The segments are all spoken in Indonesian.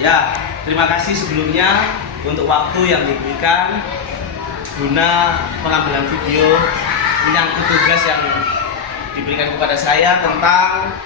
Ya, terima kasih sebelumnya untuk waktu yang diberikan guna pengambilan video menyangkut tugas yang diberikan kepada saya tentang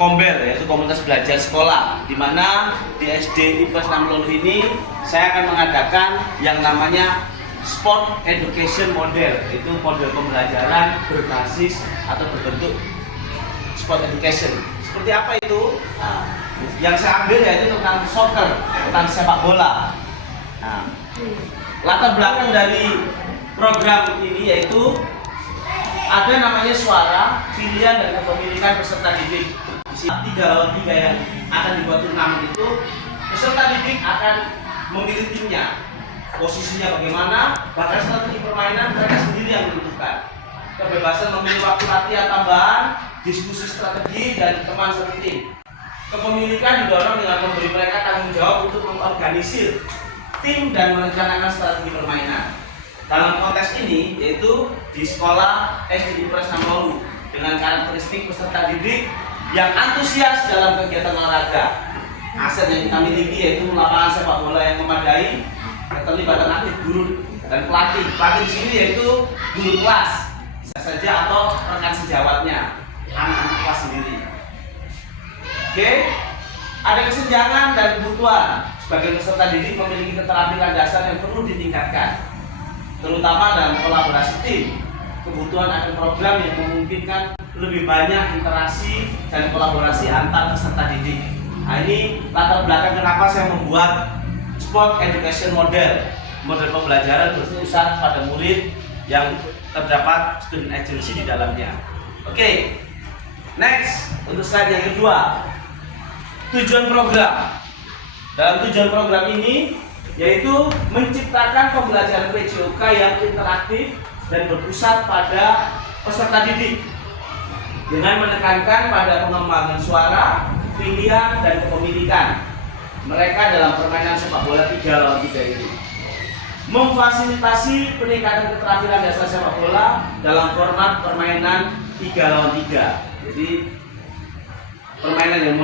Kombel, yaitu komunitas belajar sekolah, di mana di SD IPS 6 Lolu ini saya akan mengadakan yang namanya Sport Education Model, yaitu model pembelajaran berbasis atau berbentuk Sport Education. Seperti apa itu? Nah, yang saya ambil yaitu tentang soccer, tentang sepak bola. Nah, latar belakang dari program ini yaitu ada namanya suara, pilihan dan kepemilikan peserta didik. Di 3 lawan 3 yang akan dibuat turnamen itu, peserta didik akan memilih timnya, posisinya bagaimana, bahkan strategi permainan mereka sendiri yang menentukan. Kebebasan memilih waktu latihan tambahan, diskusi strategi dan teman setim. Kepemilikan didorong dengan memberi mereka tanggung jawab untuk mengorganisir tim dan merencanakan strategi permainan. Dalam konteks ini yaitu di sekolah SD IPS 6 Lolu dengan karakteristik peserta didik yang antusias dalam kegiatan olahraga. Aset yang kita miliki yaitu lapangan sepak bola yang memadai, keterlibatan aktif guru dan pelatih. Pelatih di sini yaitu guru kelas, bisa saja atau rekan sejawatnya, anak-anak kelas sendiri. Oke, ada kesenjangan dan kebutuhan. Sebagai peserta didik memiliki keterampilan dasar yang perlu ditingkatkan, terutama dalam kolaborasi tim. Kebutuhan akan program yang memungkinkan lebih banyak interaksi dan kolaborasi antar peserta didik. Nah, ini latar belakang kenapa saya membuat Sport Education Model, model pembelajaran berpusat pada murid yang terdapat student agency di dalamnya. Oke, next untuk slide yang kedua, tujuan program. Dalam tujuan program ini yaitu menciptakan pembelajaran PJOK yang interaktif dan berpusat pada peserta didik dengan menekankan pada pengembangan suara, pilihan, dan kepemilikan mereka dalam permainan sepak bola 3 lawan 3 ini. Memfasilitasi peningkatan keterampilan dasar sepak bola dalam format permainan 3 lawan 3. Jadi permainan yang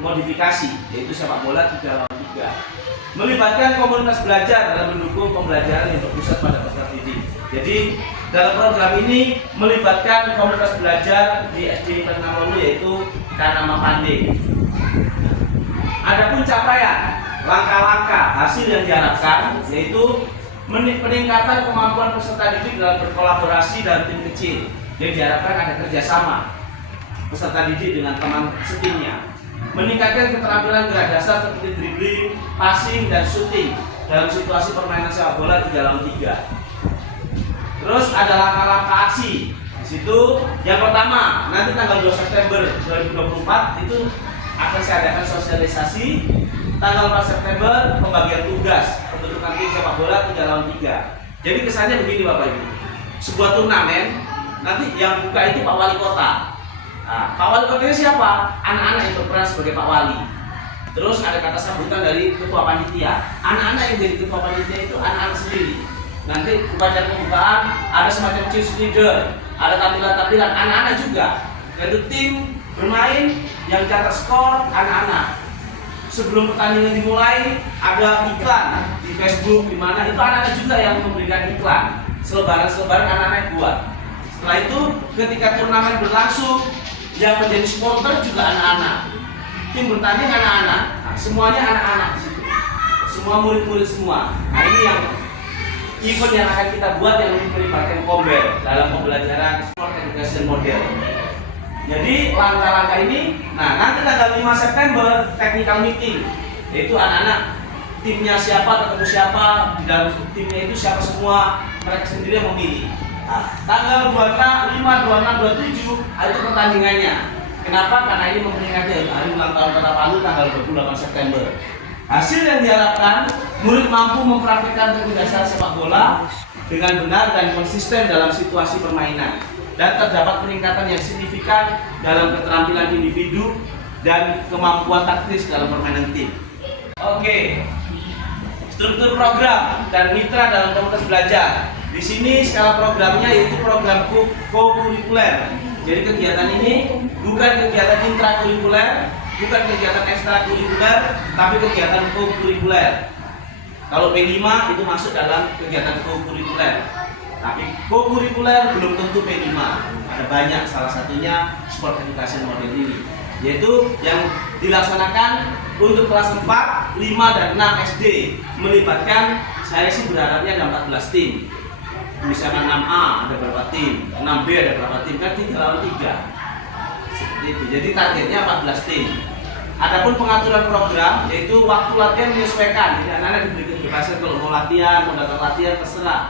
modifikasi yaitu sepak bola 3 lawan 3. Melibatkan komunitas belajar dalam mendukung pembelajaran yang berpusat pada peserta didik. Jadi dalam program ini melibatkan komunitas belajar di SD IPS 6 Lolu yaitu Kanama Pande. Adapun capaian, langkah-langkah hasil yang diharapkan yaitu peningkatan kemampuan peserta didik dalam berkolaborasi dalam tim kecil. Jadi diharapkan ada kerjasama peserta didik dengan teman setimnya. Meningkatkan keterampilan gerak dasar seperti dribbling, passing, dan shooting dalam situasi permainan sepak bola 3 lawan 3. Terus ada langkah-langkah aksi. Di situ yang pertama, nanti tanggal 2 September 2024 itu akan saya adakan sosialisasi. Tanggal 4 September pembagian tugas pembentukan tim sepak bola 3 lawan 3. Jadi kesannya begini Bapak Ibu. Sebuah turnamen nanti yang buka itu Pak Wali Kota. Nah, Pak Wali Kotanya siapa? Anak-anak yang berperan sebagai Pak Wali. Terus ada kata sambutan dari ketua panitia. Anak-anak yang jadi ketua panitia itu anak-anak sendiri. Nanti upacara pembukaan ada semacam cheerleader, ada tampilan-tampilan anak-anak juga. Yaitu tim bermain yang catat skor anak-anak. Sebelum pertandingan dimulai ada iklan di Facebook di mana itu anak-anak juga yang memberikan iklan. Selebaran-selebaran anak-anak yang buat. Setelah itu ketika turnamen berlangsung yang menjadi supporter juga anak-anak. Tim bertanding anak-anak. Nah, semuanya anak-anak di situ. Semua murid-murid semua. Nah, ini yang event yang akan kita buat yang melibatkan Kombel dalam pembelajaran Sport Education Model. Jadi langkah-langkah ini, nah nanti tanggal 5 September technical meeting, yaitu anak-anak timnya siapa, ketemu siapa, di dalam timnya itu siapa semua, mereka sendiri yang memilih. Nah, tanggal 25, 26, 27 itu pertandingannya. Kenapa? Karena ini memperingati hari ulang tahun Kota Palu tanggal 28 September. Hasil yang diharapkan, murid mampu mempraktikkan teknik dasar sepak bola dengan benar dan konsisten dalam situasi permainan, dan terdapat peningkatan yang signifikan dalam keterampilan individu dan kemampuan taktis dalam permainan tim. Oke, struktur program dan mitra dalam komunitas belajar. Di sini skala programnya yaitu program co-kurikuler. Jadi kegiatan ini bukan kegiatan intrakurikuler, bukan kegiatan ekstrakurikuler, tapi kegiatan kokurikuler. Kalau P5 itu masuk dalam kegiatan kokurikuler. Tapi kokurikuler belum tentu P5. Ada banyak, salah satunya sport education model ini, yaitu yang dilaksanakan untuk kelas 4, 5, dan 6 SD, melibatkan, saya sih berharapnya ada 14 tim. Misalkan 6A ada berapa tim, 6B ada berapa tim, kan 3 lawan 3. Seperti itu. Jadi targetnya 14 tim. Adapun pengaturan program, yaitu waktu latihan menyesuaikan. Jadi anak-anak diberi kebebasan kalau mau latihan, mau datang latihan, terserah.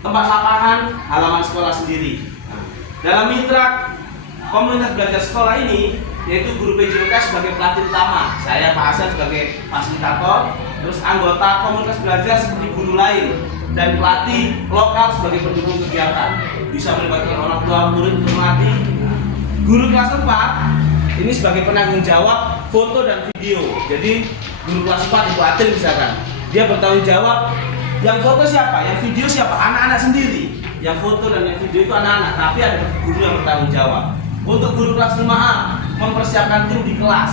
Tempat lapangan, halaman sekolah sendiri. Nah, dalam mitra komunitas belajar sekolah ini, yaitu guru PJOK sebagai pelatih utama, saya Pak Hasan sebagai fasilitator, terus anggota komunitas belajar seperti guru lain, dan pelatih lokal sebagai pendukung kegiatan. Bisa melibatkan orang tua murid untuk melatih. Guru kelas 4 ini sebagai penanggung jawab foto dan video. Jadi guru kelas 4 Ibu Atil misalkan, dia bertanggung jawab. Yang foto siapa? Yang video siapa? Anak-anak sendiri. Yang foto dan yang video itu anak-anak, tapi ada guru yang bertanggung jawab. Untuk guru kelas 5A mempersiapkan tim di kelas.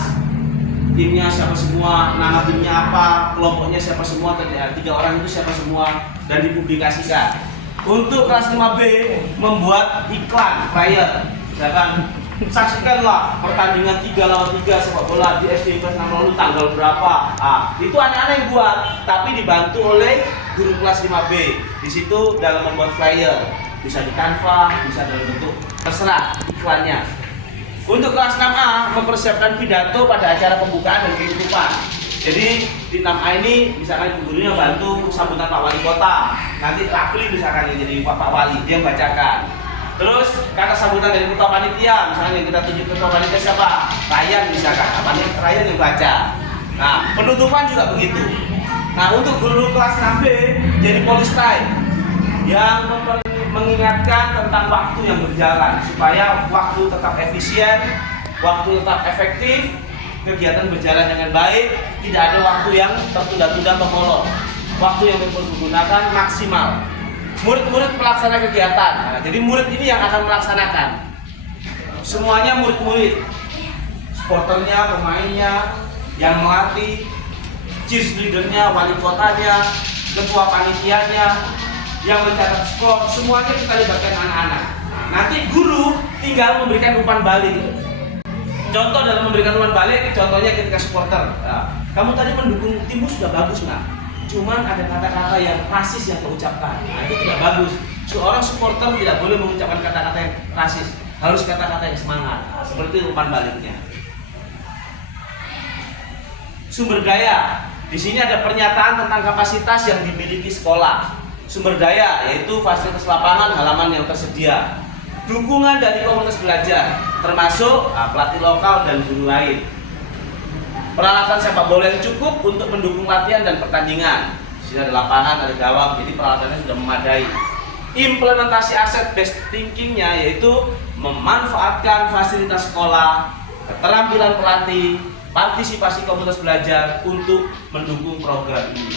Timnya siapa semua, nama timnya apa, kelompoknya siapa semua, 3 orang itu siapa semua, dan dipublikasikan. Untuk kelas 5B membuat iklan flyer. Misalkan saksikanlah pertandingan 3 lawan 3 sepak bola di SD kelas 6 lalu tanggal berapa. Itu anak-anak yang buat, tapi dibantu oleh guru kelas 5B. Di situ dalam membuat flyer, bisa di Canva, bisa dalam bentuk terserah iklannya. Untuk kelas 6A mempersiapkan pidato pada acara pembukaan dan penutupan. Jadi di 6A ini misalkan ibu gurunya bantu sambutan Pak Wali Kota. Nanti Rafli misalkan yang jadi Pak Wali, dia yang bacakan. Terus kata sambutan dari ketua panitia, misalnya yang kita tunjuk ketua panitia siapa? Ryan misalkan, Ryan yang baca. Nah, penutupan juga begitu. Nah, untuk guru kelas 6B jadi polistime yang mengingatkan tentang waktu yang berjalan supaya waktu tetap efisien, waktu tetap efektif, kegiatan berjalan dengan baik, tidak ada waktu yang tertunda-tunda atau molor. Waktu yang dipergunakan maksimal. Murid-murid pelaksana kegiatan. Nah, jadi murid ini yang akan melaksanakan. Semuanya murid-murid. Supporternya, pemainnya, yang melatih, cheerleadernya, wali kotanya, ketua panitianya, yang mencatat skor, semuanya kita libatkan anak-anak. Nanti guru tinggal memberikan umpan balik. Contoh dalam memberikan umpan balik, contohnya ketika supporter. Nah, kamu tadi mendukung timmu sudah bagus nggak? Cuman ada kata-kata yang rasis yang kau ucapkan. Nah, itu tidak bagus. Seorang supporter tidak boleh mengucapkan kata-kata yang rasis. Harus kata-kata yang semangat. Seperti umpan baliknya. Sumber daya. Di sini ada pernyataan tentang kapasitas yang dimiliki sekolah. Sumber daya yaitu fasilitas lapangan, halaman yang tersedia. Dukungan dari komunitas belajar, termasuk pelatih lokal dan guru lain. Peralatan sepak bola yang cukup untuk mendukung latihan dan pertandingan. Di sini ada lapangan, ada gawang, jadi peralatannya sudah memadai. Implementasi aset based thinking-nya yaitu memanfaatkan fasilitas sekolah, keterampilan pelatih, partisipasi komunitas belajar untuk mendukung program ini.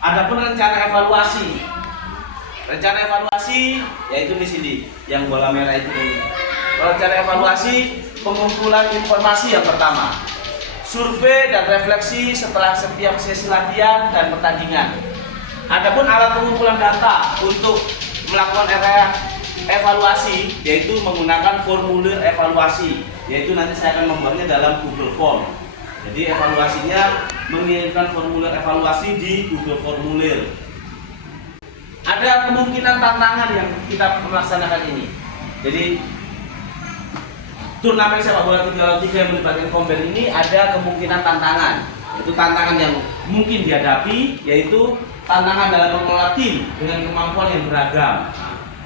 Adapun rencana evaluasi. Rencana evaluasi yaitu di sini yang bola merah itu. Rencana evaluasi pengumpulan informasi yang pertama. Survei dan refleksi setelah setiap sesi latihan dan pertandingan. Adapun alat pengumpulan data untuk melakukan evaluasi yaitu menggunakan formulir evaluasi, yaitu nanti saya akan membuatnya dalam Google Form. Jadi evaluasinya mengirimkan formulir evaluasi di Google Formulir. Ada kemungkinan tantangan yang kita melaksanakan ini. Jadi turnamen sepak bola 3 lawan 3 yang melibatkan Komben ini ada kemungkinan tantangan. Itu tantangan yang mungkin dihadapi, yaitu tantangan dalam mengelola tim dengan kemampuan yang beragam.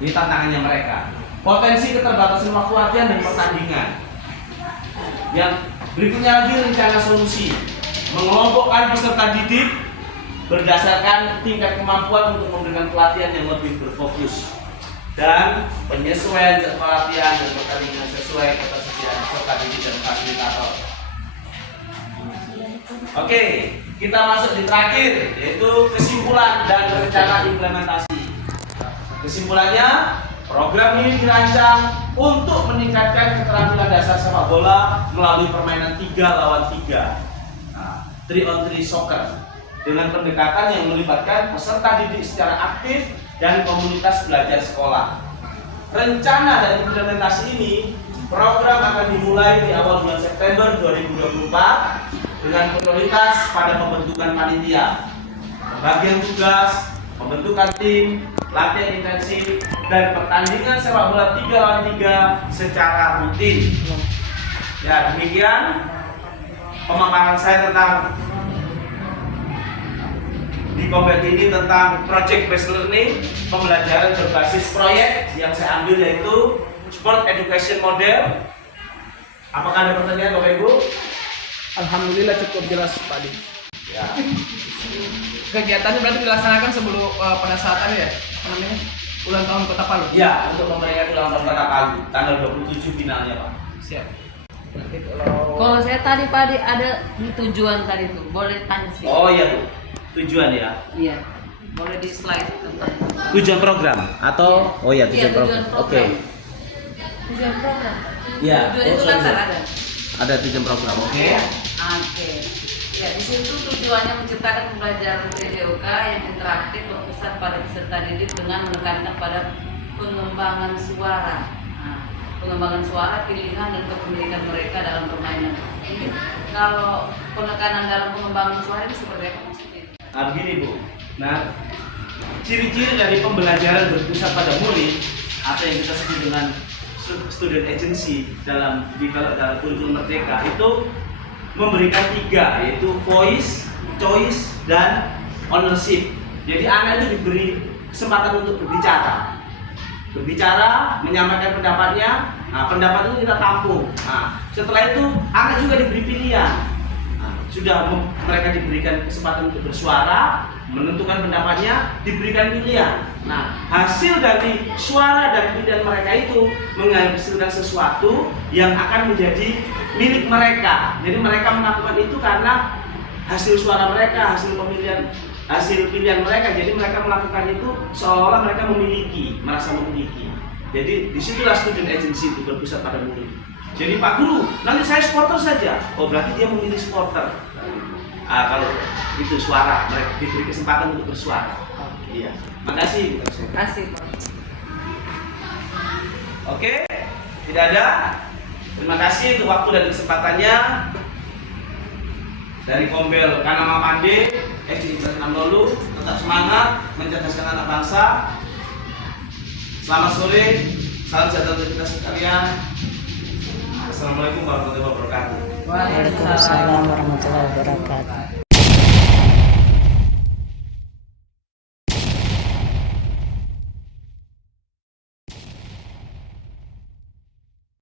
Ini tantangannya mereka. Potensi keterbatasan waktu latihan dan pertandingan. Yang berikutnya lagi rencana solusi. Mengelompokkan peserta didik berdasarkan tingkat kemampuan untuk memberikan pelatihan yang lebih berfokus. Dan penyesuaian jadwal latihan dan pertandingan sesuai ketersediaan peserta didik dan fasilitator. Oke, kita masuk di terakhir, yaitu kesimpulan dan rencana implementasi. Kesimpulannya, program ini dirancang untuk meningkatkan keterampilan dasar sepak bola melalui permainan 3 lawan 3, 3 on 3 soccer, dengan pendekatan yang melibatkan peserta didik secara aktif dan komunitas belajar sekolah. Rencana dan implementasi ini, program akan dimulai di awal bulan September 2024 dengan prioritas pada pembentukan panitia, pembagian tugas, pembentukan tim, latihan intensif, dan pertandingan sepak bola 3 lawan 3 secara rutin. Ya, demikian pemaparan saya tentang di Kombet ini tentang project based learning, pembelajaran berbasis proyek yang saya ambil yaitu sport education model. Apakah ada pertanyaan Bapak Ibu? Alhamdulillah cukup jelas Pak Adi. Ya. Kegiatannya berarti dilaksanakan sebelum pada saat ada ya, apa namanya, ulang tahun Kota Palu. Ya, untuk memperingati ulang tahun Kota Palu tanggal 27 finalnya Pak. Siap. Nanti Kalau saya tadi Pak Adi ada di tujuan tadi tuh, boleh tanya sih. Oh iya Bu, tujuan ya. Iya, boleh di slide tentang Tujuan program atau oh iya tujuan Iya, program. tujuan Oke. program. Tujuan program. Ya. Tujuan itu Oh, kan sorry. ada. Ada tujuan program. Oke. Oke. Ya, di situ tujuannya menciptakan pembelajaran PJOK yang interaktif berpusat pada peserta didik dengan menekankan pada pengembangan suara. Nah, pengembangan suara, pilihan dan kepemilikan mereka dalam permainan. Ini kalau penekanan dalam pengembangan suara ini seperti apa maksudnya? Nah, begini Bu. Nah, ciri-ciri dari pembelajaran berpusat pada murid atau yang kita sebut dengan student agency dalam kurikulum Merdeka itu memberikan 3, yaitu voice, choice, dan ownership. Jadi anak itu diberi kesempatan untuk berbicara, menyampaikan pendapatnya. Nah, pendapat itu kita tampung. Nah, setelah itu anak juga diberi pilihan. Nah, mereka diberikan kesempatan untuk bersuara, menentukan pendapatnya, diberikan pilihan. Nah, hasil dari suara dan pilihan mereka itu menghasilkan sesuatu yang akan menjadi milik mereka. Jadi mereka melakukan itu karena hasil suara mereka, hasil pilihan mereka. Jadi mereka melakukan itu seolah-olah mereka merasa memiliki. Jadi disitulah student agency itu berpusat pada murid. Jadi Pak Guru, nanti saya supporter saja. Oh berarti dia memilih supporter. Kalau itu suara, mereka diberi kesempatan untuk bersuara. Iya. Makasih. Terima kasih Pak. Oke, tidak ada. Terima kasih untuk waktu dan kesempatannya. Dari Kombel Kanama Pande, SD Lolu, tetap semangat mencerdaskan anak bangsa. Selamat sore, salam sejahtera untuk kita sekalian. Assalamualaikum warahmatullahi wabarakatuh. Waalaikumsalam. Waalaikumsalam warahmatullahi wabarakatuh.